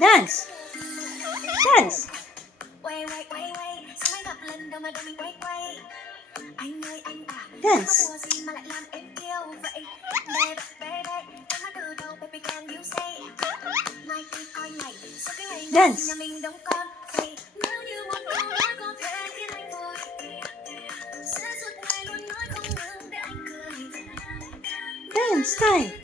Dance. Dance. Quay quay quay quay, sao mới gặp lần đầu mà đôi mình quay quay. Anh ơi anh à, Dance. có mùa gì mà lại làm em yêu vậy? Baby baby, em nói từ đầu baby can you say? Mai kia coi ngày, sau cái ngày nào Dance. nhà mình đông con vậy. Nếu như một câu nói có thể khiến anh vui, sẽ suốt ngày luôn nói không ngừng để anh cười. Dance time.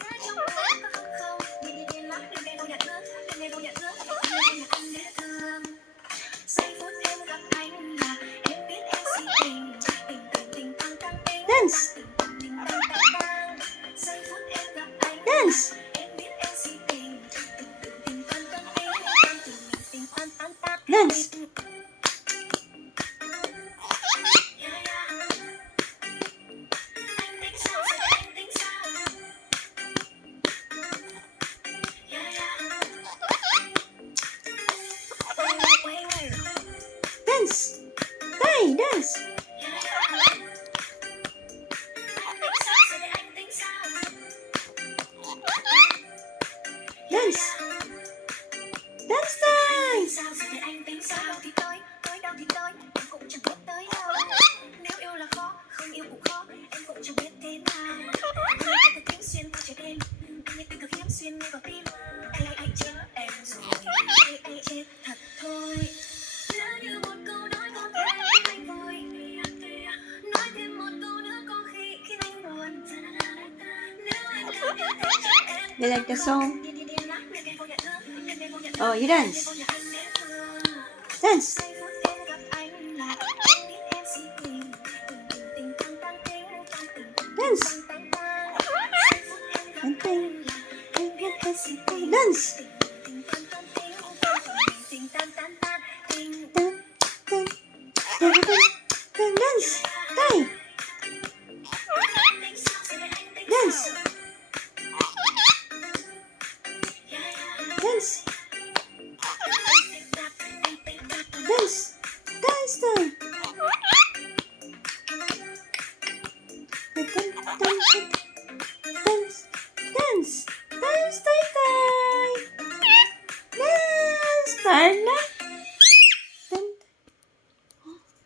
Dance. Dance. Dance. Dance. Hey, dance. Dance. Dance time. Sao giờ thì anh tính sao đâu thì tới đâu thì tới, em cũng chẳng biết tới đâu. Nếu yêu là khó, không yêu cũng khó, em cũng chẳng biết thế nào. Anh cứ kiếm xuyên qua trái đêm, anh như tình cực hiếm xuyên ngay vào tim. Anh chết em rồi, anh chết thật thôi. Nếu như một câu nói có thể khiến anh vui, nói thêm một câu nữa có khi khiến anh buồn. Nếu anh làm như thế cho em. They like the song. Oh, you dance. Dance. Dance. Tangtang. Dance. Dance. Hey. Dance. Dance. Dance. Dance time. Dance. Dance. Dance. Dance time. Dance time.